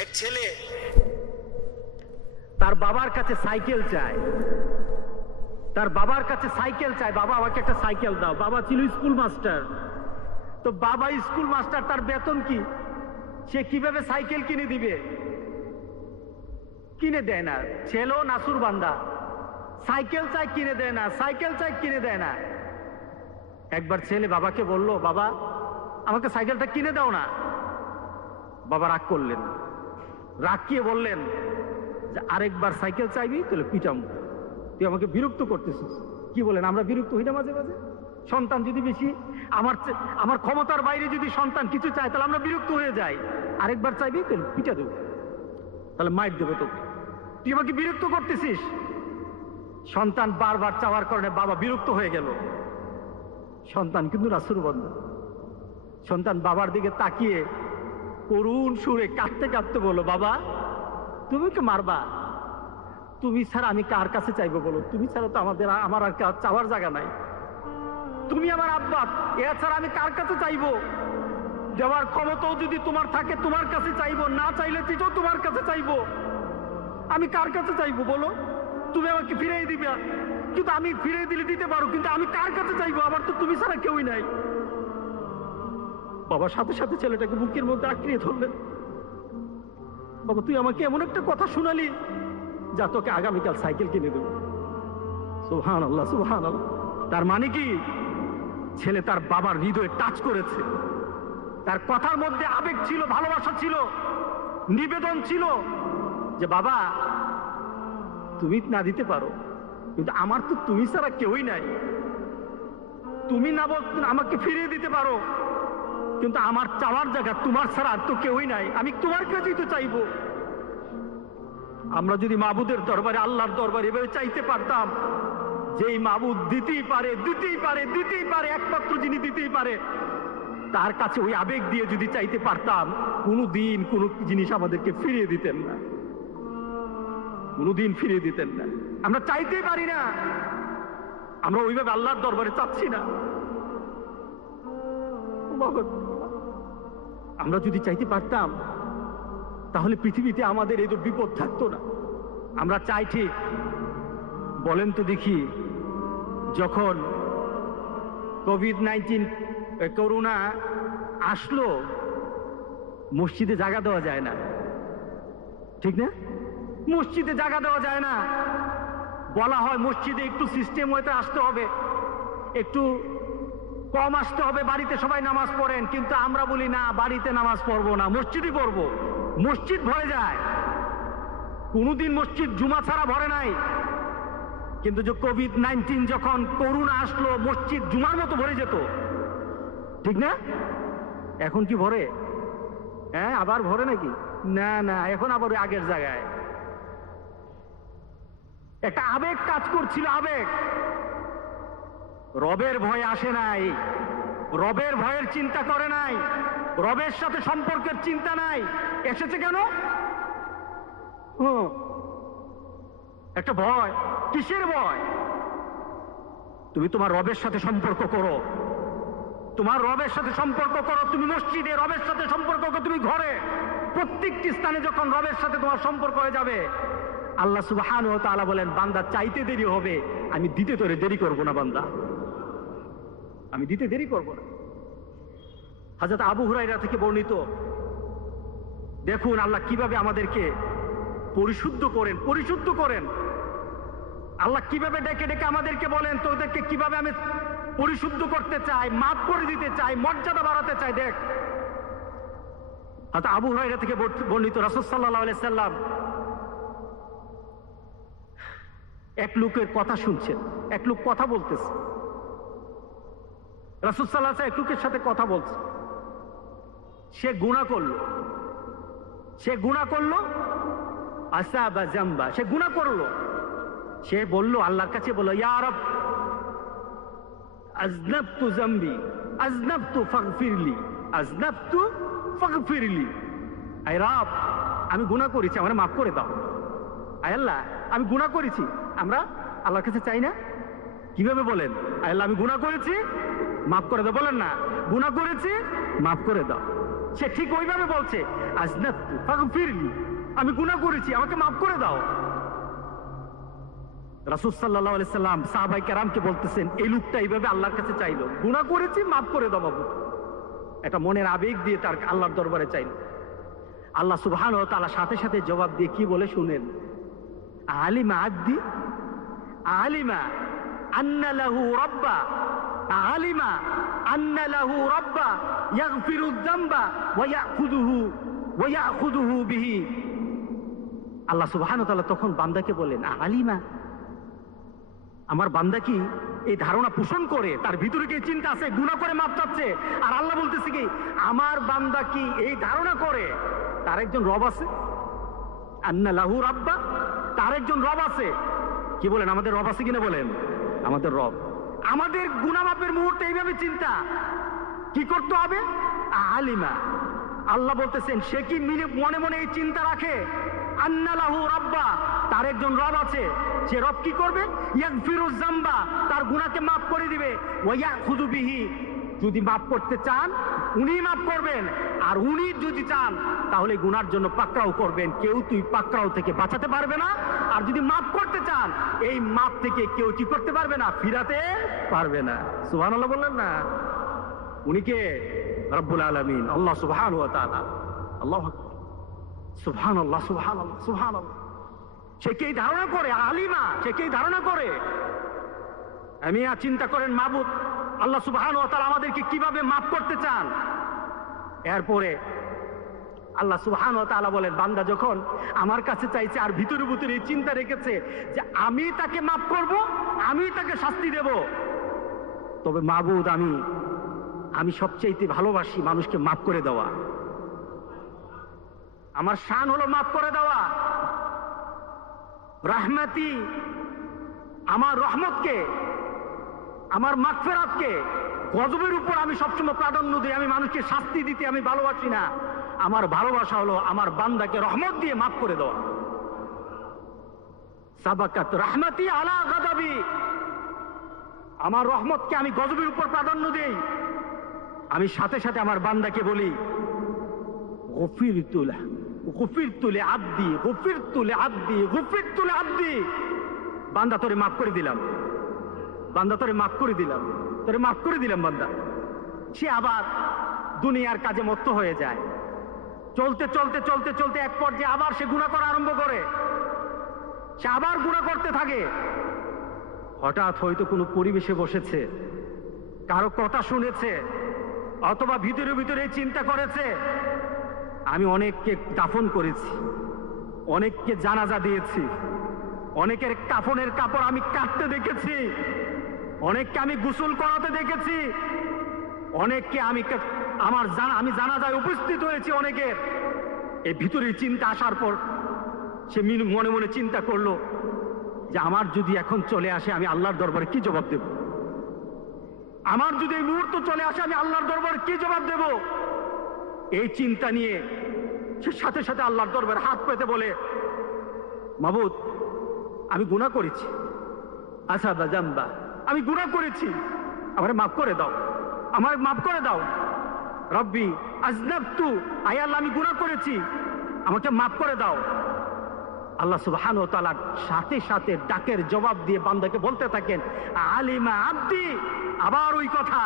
এক ছেলে তার বাবার কাছে সাইকেল চায়, তার বাবার কাছে সাইকেল চায়, বাবা আমাকে একটা সাইকেল দাও। বাবা ছিল স্কুল মাস্টার। তো বাবা স্কুল মাস্টার, তার বেতন কি? সে কিভাবে সাইকেল কিনে দিবে? কিনে দেয় না। ছেলেও নাসুর বান্দা, সাইকেল চাই কিনে দেয় না, সাইকেল চাই কিনে দেয় না। একবার ছেলে বাবাকে বলল, বাবা আমাকে সাইকেলটা কিনে দাও না। বাবা রাগ করলেন, রাগ কিয়ে বললেন যে আরেকবার সাইকেল চাইবি তাহলে পিটাম, তুই আমাকে বিরক্ত করতেছিস। কি বলেন, আমরা বিরক্ত হই না মাঝে মাঝে? সন্তান যদি বেশি আমার ক্ষমতার বাইরে যদি সন্তান কিছু চায় তাহলে আমরা বিরক্ত হয়ে যাই। আরেকবার চাইবি তাহলে পিটা দেবো, তাহলে মাইর দেবো তোকে, তুই আমাকে বিরক্ত করতেছিস। সন্তান বারবার চাওয়ার কারণে বাবা বিরক্ত হয়ে গেল। সন্তান কিন্তু রাসূল বান্দা। সন্তান বাবার দিকে তাকিয়ে করুণ সুরে কাঁদতে কাঁদতে বলল, বাবা তুমি কি মারবা? তুমি ছাড়া আমি কার কাছে চাইবো বলো? তুমি ছাড়া তো আমার আর চাওয়ার জায়গা নাই। তুমি আমার আব্বা, এছাড়া আমি কার কাছে চাইবো? দেওয়ার ক্ষমতাও যদি তোমার থাকে তোমার কাছে চাইবো, না চাইলে সেটাও তোমার কাছে চাইবো। আমি কার কাছে চাইবো বলো? তুমি আমাকে ফিরিয়ে দিবে, কিন্তু আমি ফিরিয়ে দিলে দিতে পারো, কিন্তু আমি কার কাছে চাইবো? আমার তো তুমি ছাড়া কেউই নাই। বাবার সাথে সাথে ছেলেটাকে বুকের মধ্যে আঁকড়িয়ে ধরলেন। বাবা তুই আমাকে এমন একটা কথা শোনালি যা তোকে আগামীকাল সাইকেল কিনে দেবো। সুবহানাল্লাহ, সুবহানাল্লাহ। তার মানে কি? ছেলে তার বাবার হৃদয়ে টাচ করেছে। তার কথার মধ্যে আবেগ ছিল, ভালোবাসা ছিল, নিবেদন ছিল যে বাবা তুমি না দিতে পারো, কিন্তু আমার তো তুমি ছাড়া কেউই নাই। তুমি না বলতে আমাকে ফিরিয়ে দিতে পারো, কিন্তু আমার চাওয়ার জায়গা তোমার ছাড়া আর তো কেউই নাই। আমি তোমার কাছেই তো চাইবো। আমরা যদি মাবুদের দরবারে, আল্লাহর দরবারে এভাবে চাইতে পারতাম, যেই মাবুদ দিতেই পারে, দিতেই পারে, দিতেই পারে, একমাত্র যিনি দিতেই পারে, তার কাছে ওই আবেগ দিয়ে যদি চাইতে পারতাম, কোনোদিন কোনো জিনিস আমাদেরকে ফিরিয়ে দিতেন না, কোনোদিন ফিরিয়ে দিতেন না। আমরা চাইতেই পারি না, আমরা ওইভাবে আল্লাহর দরবারে চাচ্ছি না। আমরা যদি চাইতে পারতাম তাহলে পৃথিবীতে আমাদের এই তো বিপদ থাকতো না। আমরা চাই ঠিক, বলেন তো দেখি, যখন কোভিড-19 করোনা আসলো, মসজিদে জায়গা দেওয়া যায় না, ঠিক না? মসজিদে জায়গা দেওয়া যায় না। বলা হয় মসজিদে একটু সিস্টেম হইতে আসতে হবে, একটু কম আসতে হবে, বাড়িতে সবাই নামাজ পড়েন। কিন্তু আমরা বলি না, বাড়িতে নামাজ পড়বো না, মসজিদই পড়বো। মসজিদ ভরে যায়। কোনোদিন মসজিদ জুমা ছাড়া ভরে নাই, কিন্তু যে কোভিড-19 যখন করোনা আসলো, মসজিদ জুমার মতো ভরে যেত, ঠিক না? এখন কি ভরে? হ্যাঁ, আবার ভরে নাকি? না না, এখন আবার আগের জায়গায়। একটা আবেগ কাজ করছিল, আবেগ। রবের ভয় আসে নাই, রবের ভয়ের চিন্তা করে নাই, রবের সাথে সম্পর্কের চিন্তা নাই। এসেছে কেন? একটা ভয়। কিসের ভয়? তুমি তোমার রবের সাথে সম্পর্ক করো, তোমার রবের সাথে সম্পর্ক করো। তুমি মসজিদে রবের সাথে সম্পর্ক করো, তুমি ঘরে, প্রত্যেকটি স্থানে যখন রবের সাথে তোমার সম্পর্ক হয়ে যাবে, আল্লাহ সুবহানাহু ওয়া তাআলা বলেন, বান্দা চাইতে দেরি হবে, আমি দিতে তোরে দেরি করব না। বান্দা আমি দিতে দেরি করব না। হযরত আবু হুরায়রা থেকে বর্ণিত, দেখুন আল্লাহ কিভাবে আমাদেরকে পরিশুদ্ধ করেন, পরিশুদ্ধ করেন। আল্লাহ কিভাবে ডেকে ডেকে আমাদেরকে বলেন, তোদেরকে কিভাবে আমি পরিশুদ্ধ করতে চাই, মাফ করে দিতে চাই, মর্যাদা বাড়াতে চাই। দেখ, হযরত আবু হুরায়রা থেকে বর্ণিত, রাসূল সাল্লাল্লাহু আলাইহি সাল্লাম এক লোকের কথা শুনছেন। এক লোক কথা বলতেছে, রাসূল সাল্লাল্লাহু আলাইহি ওয়াসাল্লাম এক লোকের সাথে কথা বলছে। সে গুনাহ করলো, সে গুনাহ করলো, আসাবা জামবা, সে গুনাহ করলো। সে বলল, আল্লাহর কাছে বলল, ইয়া রব আযনাবতু জামবি, আযনাবতু ফাগফিরলি, আযনাবতু ফাগফিরলি। আয় রব, আমি গুনাহ করেছি, আমারে মাফ করে দাও। আয় আল্লাহ, আমি গুনাহ করেছি। আমরা আল্লাহর কাছে চাই না? কিভাবে বলেন? আয় আল্লাহ, আমি গুনাহ করেছি, মাফ করে দাও। বলেন না, গুনাহ করেছি, মাফ করে দাও। সে ঠিক ওইভাবে বলছে, আজনাবতু ফাগফিরলি, আমি গুনাহ করেছি, আমাকে মাফ করে দাও। রাসূল সাল্লাল্লাহু আলাইহি সাল্লাম সাহাবায়ে কেরামকে বলতেছেন, এই লোকটা এইভাবে আল্লাহর কাছে চাইলো, গুনাহ করেছি, মাফ করে দাও বাবু। একটা মনের আবেগ দিয়ে তার আল্লাহর দরবারে চাইলো। আল্লাহ সুবহানাহু ওয়া তাআলা সাথে সাথে জবাব দিয়ে কি বলে শুনেন, আলিমা আব্দি আলিমা আন্না লাহু রাব্বা, আলিমা আন্না লাহু রাব্বা ইয়াগফিরু যামবা ওয়া ইয়াখুযুহু বিহি। আল্লাহ সুবহানাহু ওয়া তাআলা তখন বান্দাকে বলেন, আলিমা, আমার বান্দা কি এই ধারণা পোষণ করে, তার ভিতরে কি চিন্তা আছে গুনাহ করে মাপ চাচ্ছে? আর আল্লাহ বলতেছে কি, আমার বান্দা কি এই ধারণা করে তার একজন রব আছে? আন্না লাহু রাব্বা, তার একজন রব আছে। কি বলেন, আমাদের রব আছে কিনা বলেন? আমাদের রব। আমাদের গুনাহ মাপের মুহূর্তে এইভাবে চিন্তা কি করতে হবে? আলিমা, আল্লাহ বলতেছেন সে কি মনে মনে এই চিন্তা রাখে, আন্না লাহু রাব্বা, তার একজন রব আছে। সে রব কি করবে? ইয়াগফিরু যামবা, তার গুনাহকে মাফ করে দিবে, ওয়া ইয়াখুযু বিহি, যদি মাফ করতে চান উনি মাফ করবেন, আর উনি যদি চান তাহলে গুনার জন্য পাকড়াও করবেন। কেউ তুই পাকড়াও থেকে বাঁচাতে পারবে না। আর যদি মাফ করতে চান, এই মাফ থেকে কেউ কি করতে পারবে না, ফিরাতে পারবে না। সুবহানাল্লাহ বললেন না? উনি কে? রব্বুল আলামিন, আল্লাহ সুবহানাহু ওয়া তাআলা। আল্লাহু আকবার, সুবহানাল্লাহ, সুবহানাল্লাহ, সুবহানাল্লাহ। সে কি ধারণা করে? আলিমা, সে কি ধারণা করে? আমি চিন্তা করেন মাবুদ আল্লাহ সুবহানাহু ওয়া তাআলা আমাদেরকে কিভাবে মাফ করতে চান। এরপরে আল্লাহ সুবহানাহু ওয়া তাআলা বলেন, বান্দা যখন আমার কাছে চাইছে আর ভিতরে ভিতরে এই চিন্তা রেখেছে যে আমি তাকে মাফ করব, আমি তাকে শাস্তি দেব, তবে মাবুদ আমি সবচেয়ে ভালোবাসি মানুষকে মাফ করে দেওয়া। আমার শান হলো মাফ করে দেওয়া। রাহমাতি, আমার রহমতকে, আমার মাগফিরাতকে গজবের উপর আমি সবসময় প্রাধান্য দিই। আমি মানুষকে শাস্তি দিতে আমি ভালোবাসি না। আমার ভালোবাসা হলো আমার বান্দাকে রহমত দিয়ে মাফ করে দেওয়া। সাবাকাত রাহমাতি আলা গাদাবি, আমার রহমতকে আমি গজবের উপর প্রাধান্য দেই। আমি সাথে সাথে আমার বান্দাকে বলি, গফিরতু লাহু, গফিরতু লিআবদি, গফিরতু লিআবদি, গফিরতু লিআবদি। বান্দা তোরে মাফ করে দিলাম, বান্দা তোরে মাফ করে দিলাম, তোরে মাফ করে দিলাম বান্দা। সে আবার দুনিয়ার কাজে মত্ত হয়ে যায়। চলতে চলতে চলতে চলতে এক পর্যায়ে আবার সে গুনাহ করা আরম্ভ করে। সে আবার গুনাহ করতে থাকে। হঠাৎ হয়তো কোনো পরিবেশে বসেছে, কারো কথা শুনেছে, অথবা ভিতরে ভিতরে চিন্তা করেছে, আমি অনেককে দাফন করেছি, অনেককে জানাজা দিয়েছি, অনেকের কাফনের কাপড় আমি কাটতে দেখেছি, অনেককে আমি গোসল করাতে দেখেছি, অনেককে আমি জানাজায় উপস্থিত হয়েছি অনেকের। এই ভিতরে চিন্তা আসার পর সে মনে মনে চিন্তা করলো যে আমার যদি এখন চলে আসে আমি আল্লাহর দরবারে কি জবাব দেব? আমার যদি এই মুহূর্ত চলে আসে আমি আল্লাহর দরবারে কি জবাব দেব? এই চিন্তা নিয়ে সে সাথে সাথে আল্লাহর দরবারে হাত পেতে বলে, মাবুদ আমি গুনাহ করেছি, আসাবা জাম্বা, আমি গুনাহ করেছি, আমারে মাফ করে দাও, আমার মাফ করে দাও। রব্বি আজনাবতু, আয় আল্লাহ আমি গুনাহ করেছি, আমাকে মাফ করে দাও। আল্লাহ সুবহানাহু ওয়া তাআলা সাথে সাথে ডাকের জবাব দিয়ে বান্দাকে বলতে থাকেন, আলিমা আব্দি। আবার ওই কথা,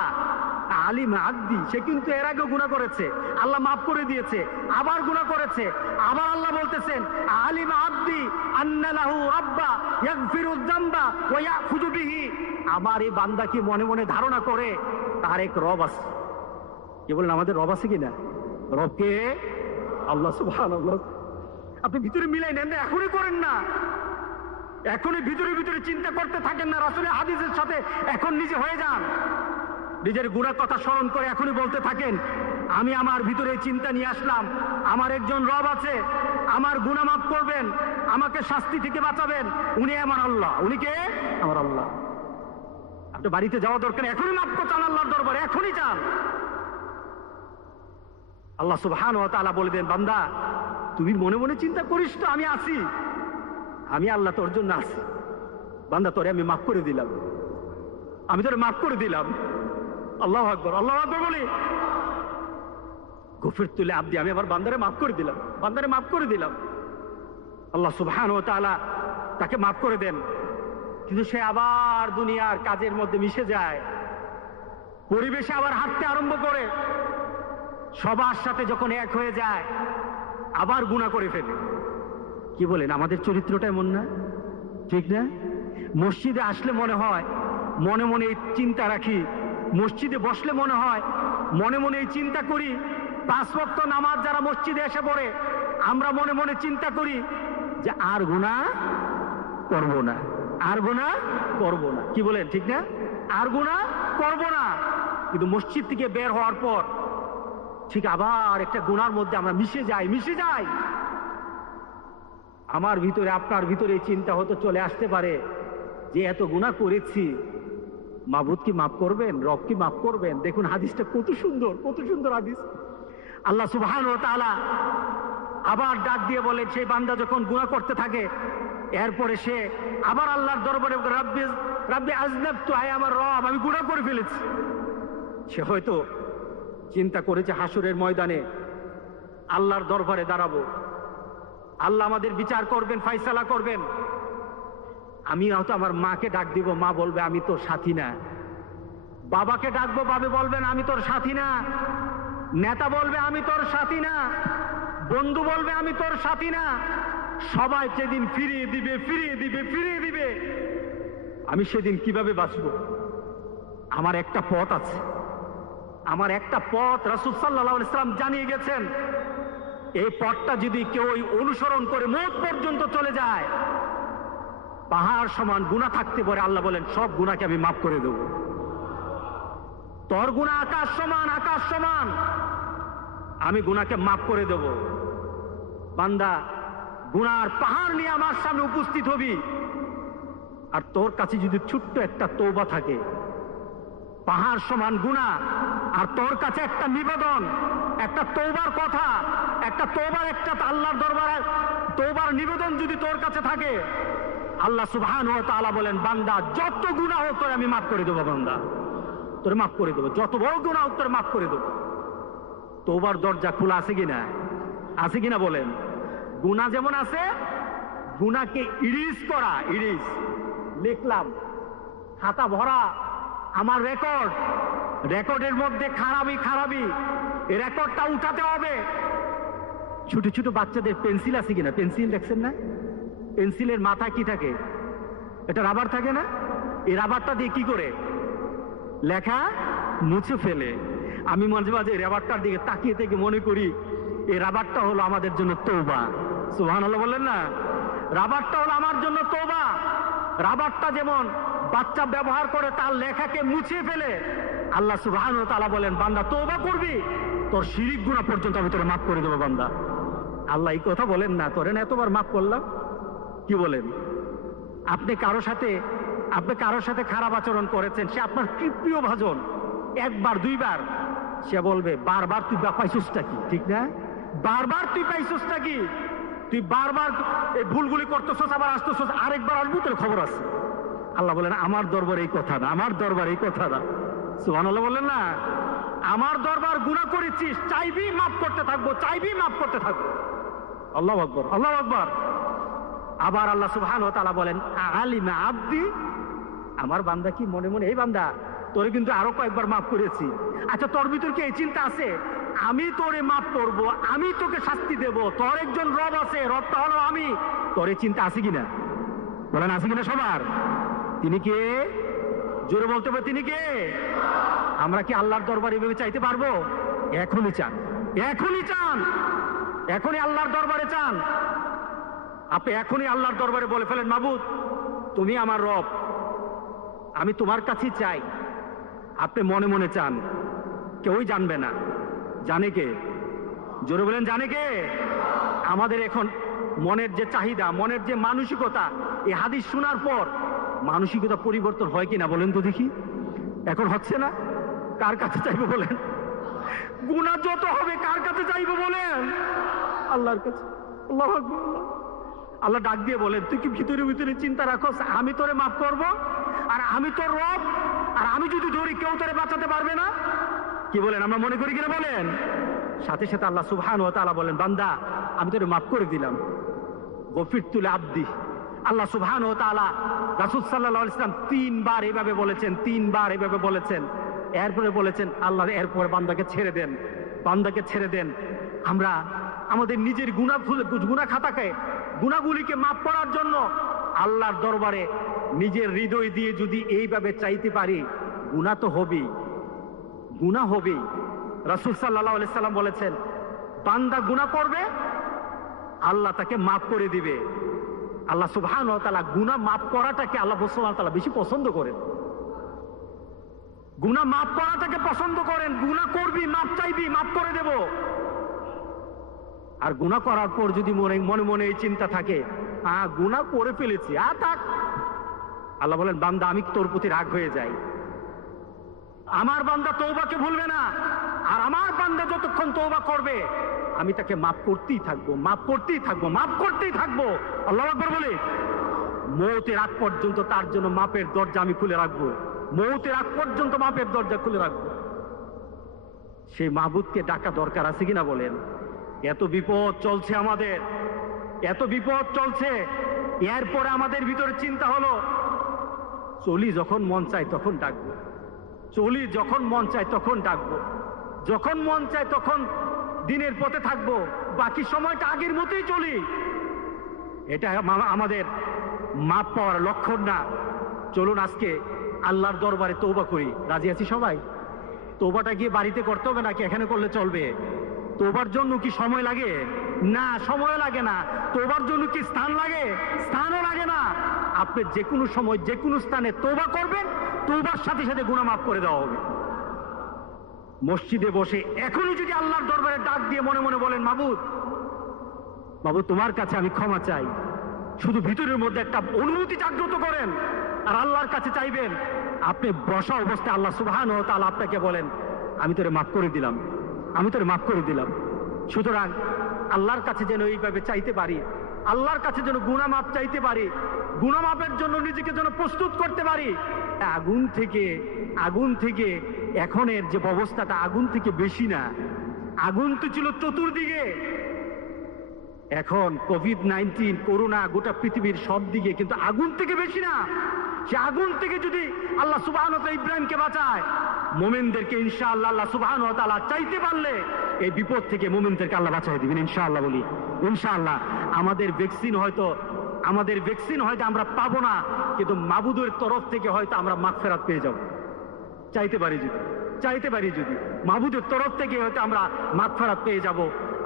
আলিমা আব্দি। সে কিন্তু এর আগে গুনাহ করেছে, আল্লাহ মাফ করে দিয়েছে, আবার গুনাহ করেছে। আবার আল্লাহ বলতেছেন, আলিমা আব্দি আন্না লাহু রাব্বা ইয়াগফিরু যামবা ওয়া ইয়াখুযু বিহি। আমার এই বান্দা কি মনে মনে ধারণা করে তার এক রব আছে। কি বলেন, আমাদের রব আছে কিনা? রবকে আল্লাহ সুবহানাল্লাহ। আপনি ভিতরে মিলাই নেন না, এখনই করেন না, এখনই ভিতরে ভিতরে চিন্তা করতে থাকেন না। রাসূলের হাদিসের সাথে এখন নিজে হয়ে যান। নিজের গুনার কথা স্মরণ করে এখনই বলতে থাকেন, আমি আমার ভিতরে চিন্তা নিয়ে আসলাম, আমার একজন রব আছে, আমার গুনাহ মাফ করবেন, আমাকে শাস্তি থেকে বাঁচাবেন, উনি আমার আল্লাহ। উনি কে? আমার আল্লাহ। আপনি বাড়িতে যাওয়া দরকার, এখনই মাফ চান আল্লাহর দরবারে, এখনই চান। আল্লাহ সুবহানাহু ওয়া তাআলা বলবেন, বান্দা তুমি মনে মনে চিন্তা করিস তো, আমি আছি, আমি আল্লাহ তোর জন্য আছি। বান্দা তোরে আমি মাফ করে দিলাম, আমি তোরে মাফ করে দিলাম। আল্লাহু আকবার, আল্লাহু আকবার বলি। গফিরতু লিআবদি, আমি আমার বান্দারে মাফ করে দিলাম, বান্দারে মাফ করে দিলাম। আল্লাহ সুবহানাহু ওয়া তাআলা তাকে মাফ করে দেন। কিন্তু সে আবার দুনিয়ার কাজের মধ্যে মিশে যায়, পরিবেশে আবার হাঁটতে আরম্ভ করে, সবার সাথে যখন এক হয়ে যায় আবার গুনাহ করে ফেলে। কি বলেন, আমাদের চরিত্রটা এমন না? ঠিক না? মসজিদে আসলে মনে হয় মনে মনে এই চিন্তা রাখি, মসজিদে বসলে মনে হয় মনে মনে এই চিন্তা করি, 5 ওয়াক্ত নামাজ যারা মসজিদে এসে পড়ে আমরা মনে মনে চিন্তা করি যে আর গুনাহ করব না, আর গুনাহ করব না। কি বলেন, ঠিক না? আর গুনাহ করব না। কিন্তু মসজিদ থেকে বের হওয়ার পর ঠিক আবার একটা গুনার মধ্যে আমরা মিশে যাই। আমার ভিতরে আপনার ভিতরে এই চিন্তা হয়তো চলে আসতে পারে যে এত গুনাহ করেছি, মাবুদ কি মাফ করবেন, রব কি মাফ করবেন? দেখুন হাদিসটা কত সুন্দর, কত সুন্দর হাদিস। আল্লাহ সুবহানাহু ওয়া তাআলা আবার ডাক দিয়ে বলেন, সেই বান্দা যখন গুনাহ করতে থাকে এরপরে সে আবার আল্লাহর দরবারে রাব্বি আযনাবতু, আয় আমার রব আমি গুনাহ করে ফেলেছি। সে হয়তো চিন্তা করেছে হাসরের ময়দানে আল্লাহর দরবারে দাঁড়াবো, আল্লাহ আমাদের বিচার করবেন, ফয়সালা করবেন। আমি হয়তো আমার মাকে ডাক দিব, মা বলবে আমি তোর সাথী না। বাবাকে ডাকবো, বাবা বলবেন আমি তোর সাথী না। নেতা বলবে আমি তোর সাথী না। বন্ধু বলবে আমি তোর সাথী না। সবাই সেদিন ফিরিয়ে দিবে। আমি সেদিন কিভাবে বাঁচবো? আমার একটা পথ আছে, আমার একটা পথ রাসূল সাল্লাল্লাহু আলাইহি ওয়াসাল্লাম জানিয়ে গেছেন। এই পথটা যদি কেউ অনুসরণ করে মওত পর্যন্ত চলে যায়, পাহাড় সমান গুনাহ থাকতে পারে, আল্লাহ বলেন সব গুনাহকে আমি মাফ করে দেব। তোর গুনাহ আকাশ সমান, আমি গুনাহকে মাফ করে দেব। বান্দা, গুনার পাহাড় নিয়ে আমার সামনে উপস্থিত হবি, আর তোর কাছে যদি ছোট্ট একটা তওবা থাকে, পাহাড় সমান গুনাহ, আর তোর কাছে একটা নিবেদন, একটা তওবার কথা, একটা তওবার, একটা আল্লাহর দরবারে তওবার নিবেদন যদি তোর কাছে থাকে, আল্লাহ সুবহানাহু ওয়া তাআলা বলেন বান্দা যত গুনাহ হোক তোরে আমি মাফ করে দেবো, বান্দা তোরে মাফ করে দেবো, যত বড় গুনাহ হোক তোরে মাফ করে দেবো। তওবার দরজা খোলা আছে কিনা? আছে কিনা বলেন? গুনাহ যেমন আছে, গুনাহকে ইরিজ করা, ইরিজ লিখলাম খাতা ভরা আমার রেকর্ডের মধ্যে খারাপই এই রেকর্ডটা উঠাতে হবে। ছোট ছোট বাচ্চাদের পেন্সিল আছে কিনা? পেন্সিল দেখছেন না? পেন্সিলের মাথায় কি থাকে? এটা রাবার থাকে না? এই রাবারটা দিয়ে কি করে লেখা মুছে ফেলে। আমি মাঝে মাঝে রাবারটার দিকে তাকিয়ে থেকে মনে করি এই রাবারটা হলো আমাদের জন্য তওবা। সুবহানাল্লাহ বললেন না? রাবারটা হলো আমার জন্য তওবা। রাবারটা যেমন বাচ্চা ব্যবহার করে তার লেখাকে মুছে ফেলে, আল্লাহ সুবহানাহু ওয়া তাআলা বলেন বান্দা তওবা করবি, তোর শিরিক গুনাহ পর্যন্ত আমি তোরে মাফ করে দেবো। বান্দা, আল্লাহ এই কথা বলেন না? তোরে না এতবার মাফ করলাম। কি বলেন? আপনি কারো সাথে খারাপ আচরণ করেছেন, সে আপনার কি প্রিয় ভাজন, একবার দুইবার, সে বলবে বারবার তুই পাইছসটা কি? ঠিক না? বারবার তুই পাইছসটা কি? তুই বারবার এই ভুলগুলি করতেছস, আবার আসতেছস, আরেকবার আসবো, তোর খবর আছে। আল্লাহ বলেন আমার দরবারে এই কথা না, আমার দরবারে এই কথা না। সুবহানাল্লাহ বলেন না? আমার দরবার গুনাহ করেছিস, চাইবি মাফ করতে থাকবো, চাইবি মাফ করতে থাকবো। আল্লাহু আকবার, আল্লাহু আকবার। আবার আল্লাহ সুবহানাহু ওয়া তাআলা বলেন আলিমা আব্দি, আমার বান্দা কি মনে মনে, এই বান্দা তোরে কিন্তু আরো কয়েকবার মাফ করেছি, আচ্ছা তোর ভিতর কি এই চিন্তা আছে আমি তোরে মাফ করব, আমি তোকে শাস্তি দেব, তোর একজন রব আছে, রবটা হলো আমি, তোর এই চিন্তা আছে কিনা? বলেন আছে কিনা সবার? তিনি কে? জোরে বলতে হবে, তিনি কে? আমরা কি আল্লাহর দরবারে এভাবে চাইতে পারবো? এখনই চান, এখনই চান, এখনই আল্লাহর দরবারে চান। আপনি এখনই আল্লাহর দরবারে বলে ফেলেন মাবুদ তুমি আমার রব, আমি তোমার কাছেই চাই। আপনি মনে মনে চান, কেউই জানবে না। জানে কে? জোরে বলেন জানে কে? আমাদের এখন মনের যে চাহিদা, মনের যে মানসিকতা, এই হাদিস শোনার পর মানসিকতা পরিবর্তন হয় কিনা বলেন তো দেখি? এখন হচ্ছে না? কার কাছে চাইবো বলেন? গুনাহ যত হবে কার কাছে চাইবো বলেন? আল্লাহর কাছে। আল্লাহু আকবার। আল্লাহ ডাক দিয়ে বলেন তুই কি ভিতরে ভিতরে চিন্তা রাখোস আমি তোরে মাফ করব, আর আমি তোর রব, আর আমি যদি ধরি কেউ তোরে বাঁচাতে পারবে না? কি বলেন? আমরা মনে করি কিনা বলেন? সাথে সাথে আল্লাহ সুবহানাহু ওয়া তাআলা বলেন, বান্দা আমি তোরে মাফ করে দিলাম। গফিরতু লিআবদি। আল্লাহ সুবহানাহু ওয়া তাআলা রাসূল সাল্লাল্লাহু আলাইহি ওয়াসাল্লাম 3 বার এভাবে বলেছেন, 3 বার এভাবে বলেছেন। এরপরে বলেছেন আল্লাহ এরপরে বান্দাকে ছেড়ে দেন, বান্দাকে ছেড়ে দেন। আমরা আমাদের নিজের গুনাহ খাতাকে, গুনাহগুলিকে মাফ করার জন্য আল্লাহর দরবারে নিজের হৃদয় দিয়ে যদি এইভাবে চাইতে পারি, গুনাহ তো হবেই, গুনাহ হবেই। রাসূল সাল্লাল্লাহু আলাইহি সাল্লাম বলেছেন, বান্দা গুনাহ করবে, আল্লাহ তাকে মাফ করে দিবে। আল্লাহ সুবহানাহু ওয়া তাআলা গুনাহ মাফ করাটাকে আল্লাহ সুবহানাহু ওয়া তাআলা বেশি পছন্দ করেন। গুনাহ মাফ করাটাকে পছন্দ করেন। গুনাহ করবি, মাফ চাইবি, মাফ করে দেব। আর গুনাহ করার পর যদি মনে মনে এই চিন্তা থাকে, গুনাহ করে ফেলেছি, থাক। আল্লাহ বলেন, বান্দা আমি তোর প্রতি রাগ হয়ে যাই। আমার বান্দা তওবাকে ভুলবে না, আর আমার বান্দা যতক্ষণ তওবা করবে আমি তাকে মাফ করতেই থাকবো, মাফ করতেই থাকবো, মাফ করতেই থাকবো। আল্লাহু আকবার বলে, মওতের আগ পর্যন্ত তার জন্য মাপের দরজা আমি খুলে রাখবো, মওতের আগ পর্যন্ত মাপের দরজা খুলে রাখবো। সেই মাবুদকে ডাকা দরকার আছে কিনা বলেন? এত বিপদ চলছে আমাদের, এত বিপদ চলছে। এরপরে আমাদের ভিতরে চিন্তা হলো, চলি যখন মন চায় তখন ডাকবো, চলি যখন মন চায় তখন ডাকবো, যখন মন চায় তখন দিনের পথে থাকবো, বাকি সময়টা আগের মতোই চলি। এটা আমাদের মাপ পাওয়ার লক্ষণ না। চলুন আজকে আল্লাহর দরবারে তওবা করি। রাজি আছি সবাই? তওবাটা গিয়ে বাড়িতে করতে হবে নাকি এখানে করলে চলবে? তওবার জন্য কি সময় লাগে? না, সময় লাগে না। তওবার জন্য কি স্থান লাগে? স্থানও লাগে না। আপনি যে কোনো সময় যে কোনো স্থানে তওবা করবেন, তওবার সাথে সাথে গুনাহ মাফ করে দেওয়া হবে। মসজিদে বসে এখনই যদি আল্লাহর দরবারে ডাক দিয়ে মনে মনে বলেন, মাবুদ, মাবুদ তোমার কাছে আমি ক্ষমা চাই, শুধু ভিতরের মধ্যে একটা অনুভূতি জাগ্রত করেন আর আল্লাহর কাছে চাইবেন। আপনি বসা অবস্থায় আল্লাহ সুবহানাহু ওয়া তাআলা আপনাকে বলেন, আমি তোরে মাফ করে দিলাম, আমি তোরে মাফ করে দিলাম। সুতরাং আল্লাহর কাছে যেন এইভাবে চাইতে পারি, আল্লাহর কাছে যেন গুনাহ মাফ চাইতে পারি, গুনাহ মাফের জন্য নিজেকে যেন প্রস্তুত করতে পারি। আগুন থেকে এখনের যে অবস্থাটা, আগুন থেকে বেশি না। আগুন তো ছিল চতুর্দিকে, এখন কোভিড-19 করোনা গোটা পৃথিবীর সব দিকে, কিন্তু আগুন থেকে বেশি না। সে আগুন থেকে যদি আল্লাহ সুবহানাহু ওয়া তাআলা ইব্রাহিমকে বাঁচায়, মুমিনদেরকে ইনশাআল্লাহ আল্লাহ সুবহানাহু ওয়া তাআলা চাইতে পারলে এই বিপদ থেকে মুমিনদেরকে আল্লাহ বাঁচায় দিবেন ইনশাআল্লাহ। বলি ইনশাআল্লাহ। আমাদের ভ্যাকসিন হয়তো আমরা পাবো না, কিন্তু মাবুদের তরফ থেকে হয়তো আমরা মাগফিরাত পেয়ে যাব। চাইতে পারি যদি মাবুদের তরফ থেকে হয়তো আমরা মাগফিরাত পেয়ে যাব।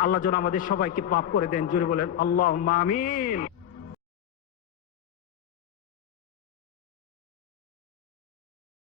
আল্লাহ যেন আমাদের সবাইকে মাফ করে দেন। জোরে বলেন আল্লাহুম্মা আমিন।